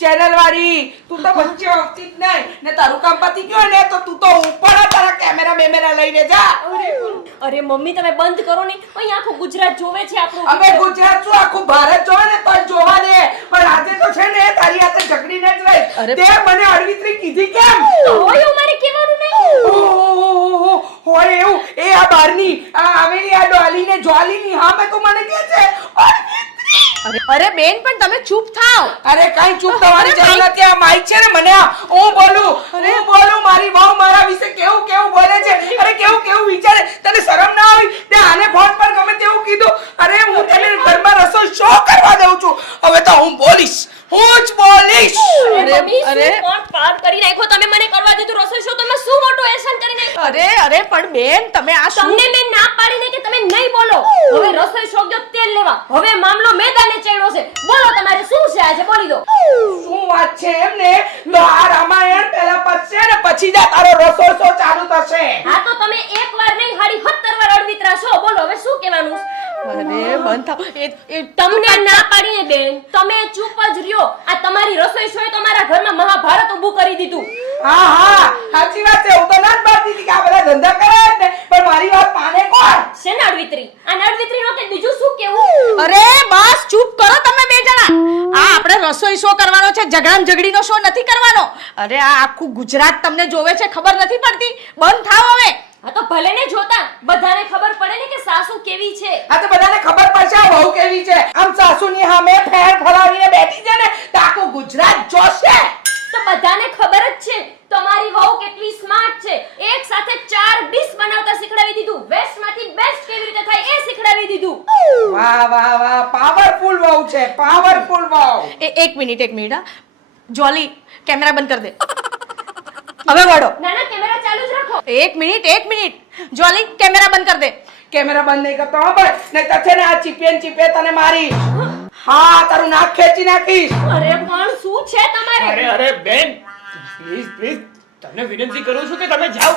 ચેનલ વાળી, તું તો વચ્ચે આવતી જ નહીં ને. તારું કામ પતી ગયું ને તો તું તો ઉપર તારા કેમેરા બેમેરા લઈને જા. અરે મમ્મી તમે બંધ કરો ને, અહીં આખું ગુજરાત જોવે છે આપણું. હવે ગુજરાત શું આખું ભારત જોવે ને તો જોવા દે, પણ આજે તો છે ને તારી હાથે ઝઘડીને જ રહી. તે મને અડવિતરી કીધી કેમ? તો હોય એવું મારે કહેવાનું નહીં. ઓહોહોહો, હોય એવું? એ આ બારની આ આવેલી આ ડોલીને જ્વાલીની સામે તું મને કહે છે અડવિતરી? અરે બેન પણ તમે ચૂપ થાઓ. અરે કઈ ચૂપ થવાની જરૂર નથી. આ માઈક છે ને મને હું બોલું મારી બહુ મારા વિશે કેવું કેવું બોલે છે. અરે કેવું કેવું વિચારે. તને શરમ ના આવી? તે આને ફોન પર ગમે તેવું કીધું. અરે હું તને ઘરમાં રસોઈ શો કરવા દઉં છું. હવે તો હું બોલીશ, હું જ બોલીશ. મમ્મી, શું અરે. કોણ પાર કરી નાખ્યો? તમે મને કરવા દીધું રસોઈ શો, તમે શું મોટું એહસાન કરી નાખ્યું? અરે પણ બેન તમે આ શું? તમને મેં ના પાડીને કે તમે નહીં બોલો. હવે રસોઈ શો ગયો તેલ લેવા. હવે મામલો મેદાને ચડ્યો છે. બોલો તમારે શું છે આજે, બોલી દો. શું વાત છે એમ ને? તો આ રામાયણ પહેલા પતશે ને પછી જ આ તારો રસોઈ શો ચાલુ થશે. હા તો તમે એકવાર નહીં હાડી 70 વાર અડવિતરા છો. બોલો હવે શું કહેવાનું? અરે બંધ થાઓ. એ તમને ના પાડીને બેન, તમે ચૂપ જ રહ્યો. આ તમારી રસોઈ શોએ તો અમારા ઘરમાં મહાભારત ઊભું કરી દીધું. હા સાચી વાત છે. હું તો ના જ પાડતી હતી કે આ બધા ધંધા કરાય જ ને, પણ મારી વાત માને કોણ? છે ને અડવિતરી? આ અડવિતરીનો કે બીજું શું કેવું? અરે બસ ચૂપ કરો તમે બે જણા. આ આપણે રસોઈ શો કરવાનો છે, ઝઘડામ ઝઘડીનો શો નથી કરવાનો. અરે આ આખું ગુજરાત તમને જોવે છે, ખબર નથી પડતી? બંધ થાઓ હવે. હા તો ભલે ને જોતા, બધાને ખબર પડે ને કે સાસુ કેવી છે. આ તો બધાને ખબર પડશે આ વહુ કેવી છે. આમ સાસુની સામે ફેર ફલાવીને બેઠી છે ને તો આખું ગુજરાત જોશે. તો બધાને ખબર જ છે તમારી વહુ કેટલી સ્માર્ટ છે. એક સાથે 4 ડીશ બનાવતા શીખડાવી દીધું. વેસ્ટ માંથી બેસ્ટ કેવી રીતે થાય એ શીખડાવી દીધું. વાહ વાહ વાહ, પાવરફુલ વહુ છે, પાવરફુલ વહુ. એક મિનિટ હા. જોલી કેમેરા બંધ કરી દે. હવે વળો. ના ના, કેમેરા ચાલુ જ રાખો. એક મિનિટ. જોલી કેમેરા બંધ કરી દે. કેમેરા બંધ નહીં કરતો ખબર નહીં તો છે ને આ ચીપે તને મારી. હા તારું નાક ખેંચી નાખીશ. અરે પણ શું છે તમારે? અરે બેન, પ્લીઝ તમને વિનંતી કરું છું કે તમે જાઓ.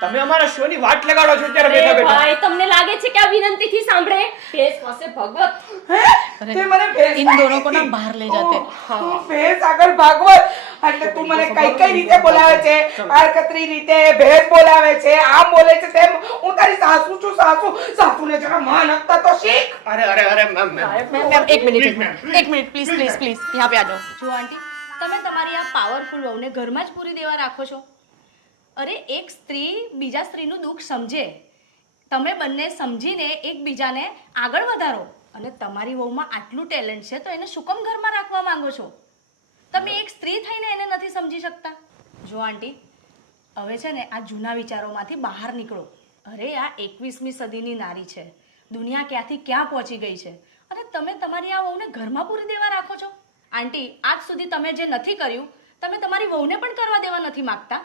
તમે અમારા શો ની વાટ લગાડો છો ત્યારે બેઠા અરે બેઠા. ભાઈ, તમને લાગે છે કે આ વિનંતી થી સાંભળે? ભેસ પાસે ભગવત. હે? તે મને ભેંસ इन दोनों को ना बाहर ले जाते. તું ભેંસ આગળ ભાગવત એટલે તું મને કઈ રીતે બોલાવે છે? આરકતરી રીતે ભેંસ બોલાવે છે, આમ બોલે છે તેમ. હું તારી સાસુ છું. સાસુને જરા માન આપતા તો શીખ. અરે મેમ मैम एक मिनट प्लीज यहाँ पे आ जाओ. જો આંટી તમે તમારી આ પાવરફુલ વહુને ઘરમાં જ પૂરી દેવા રાખો છો. અરે એક સ્ત્રી બીજા સ્ત્રીનું દુઃખ સમજે. તમે બંને સમજીને એકબીજાને આગળ વધારો. અને તમારી વહુમાં આટલું ટેલેન્ટ છે તો એને શું કામ ઘરમાં રાખવા માંગો છો? તમે એક સ્ત્રી થઈને એને નથી સમજી શકતા? જો આંટી હવે છે ને આ જૂના વિચારોમાંથી બહાર નીકળો. અરે આ 21મી સદીની નારી છે. દુનિયા ક્યાંથી ક્યાં પહોંચી ગઈ છે અને તમે તમારી આ વહુને ઘરમાં પૂરી દેવા રાખો છો? આંટી આજ સુધી તમે જે નથી કર્યું તમે તમારી વહુને પણ કરવા દેવા નથી માંગતા.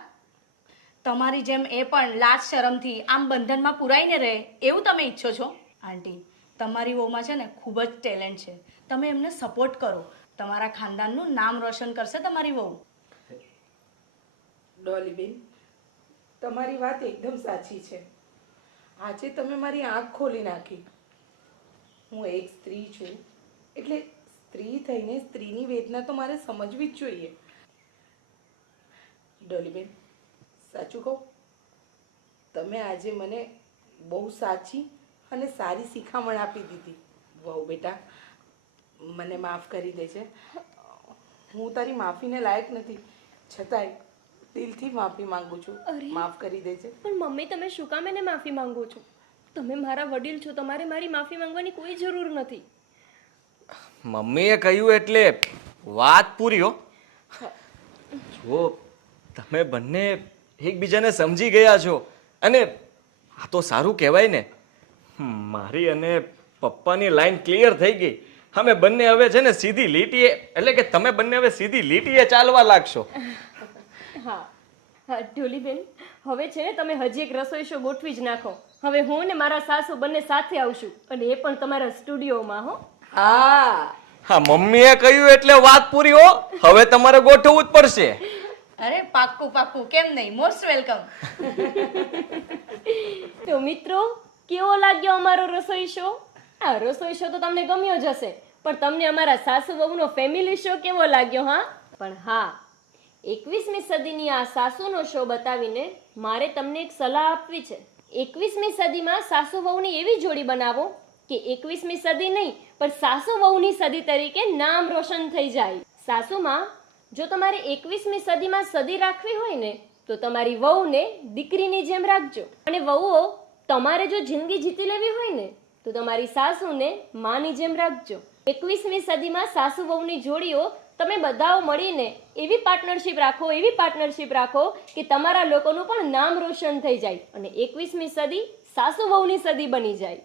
તમારી જેમ એ પણ લાજ શરમથી આમ બંધનમાં પુરાઈને રહે એવું તમે ઈચ્છો છો? આંટી તમારી વહુમાં છે ને ખૂબ જ ટેલેન્ટ છે. તમે એમને સપોર્ટ કરો. તમારા ખાનદાનનું નામ રોશન કરશે તમારી વહુ. ડોલીબેન, તમારી વાત એકદમ સાચી છે. આજે તમે મારી આંખ ખોલી નાખી. હું એક સ્ત્રી છું એટલે સ્ત્રી થઈને સ્ત્રીની વેદના તો મારે સમજવી જ જોઈએ. ડોલીબેન, સાચું કહું, તમે આજે મને બહુ સાચી અને સારી શિખામણ આપી દીધી. વહુ બેટા, મને માફ કરી દેજે. હું તારી માફીને લાયક નથી, છતાંય દિલથી માફી માંગુ છું. માફ કરી દેજે. પણ મમ્મી, તમે શું કામ એને માફી માંગો છો? તમે મારા વડીલ છો, તમારે મારી માફી માંગવાની કોઈ જરૂર નથી. મમ્મીએ કહ્યું એટલે વાત પૂરી હો. જો તમે બંને એકબીજાને સમજી ગયા છો અને આ તો સારું કહેવાય ને. મારી અને પપ્પાની લાઈન ક્લિયર થઈ ગઈ. અમે બંને હવે છે ને સીધી લીટીએ, એટલે કે તમે બંને હવે સીધી લીટીએ ચાલવા લાગશો. હા ઢોલીબેન, હવે છે ને તમે હજી એક રસોઈ શો ગોઠવી જ નાખો. હવે હું ને મારા સાસુ બંને સાથે આવશું અને એ પણ તમારા સ્ટુડિયોમાં. હો હા, મમ્મીએ કહ્યું એટલે વાત પૂરી હો. હવે તમારે ગોઠવવું જ પડશે. અરે પાક્કું કેમ નહીં. Most welcome. તો મિત્રો, કેવો લાગ્યો અમારો રસોઈ શો? આ રસોઈ શો તો તમને ગમ્યો જ હશે, પણ તમને અમારા સાસુ વહુનો ફેમિલી શો કેવો લાગ્યો? હા, પણ હા, 21મી સદીની આ સાસુનો શો બતાવીને મારે તમને એક સલાહ આપવી છે. 21મી સદીમાં સાસુ વહુની એવી જોડી બનાવો કે 21મી સદી નહીં પણ સાસુ વહુની સદી તરીકે નામ રોશન થઈ જાય. સાસુમાં, જો તમારે 21મી સદીમાં સદી રાખવી હોય ને તો તમારી વહુને દીકરીની જેમ રાખજો. અને વહુઓ, તમારે જો જિંદગી જીતી લેવી હોય ને તો તમારી સાસુને માની જેમ રાખજો. 21મી સદીમાં સાસુ વહુની જોડીઓ તમે બધાઓ મળીને એવી પાર્ટનરશિપ રાખો કે તમારા લોકોનું પણ નામ રોશન થઈ જાય અને 21મી સદી સાસુ વહુની સદી બની જાય.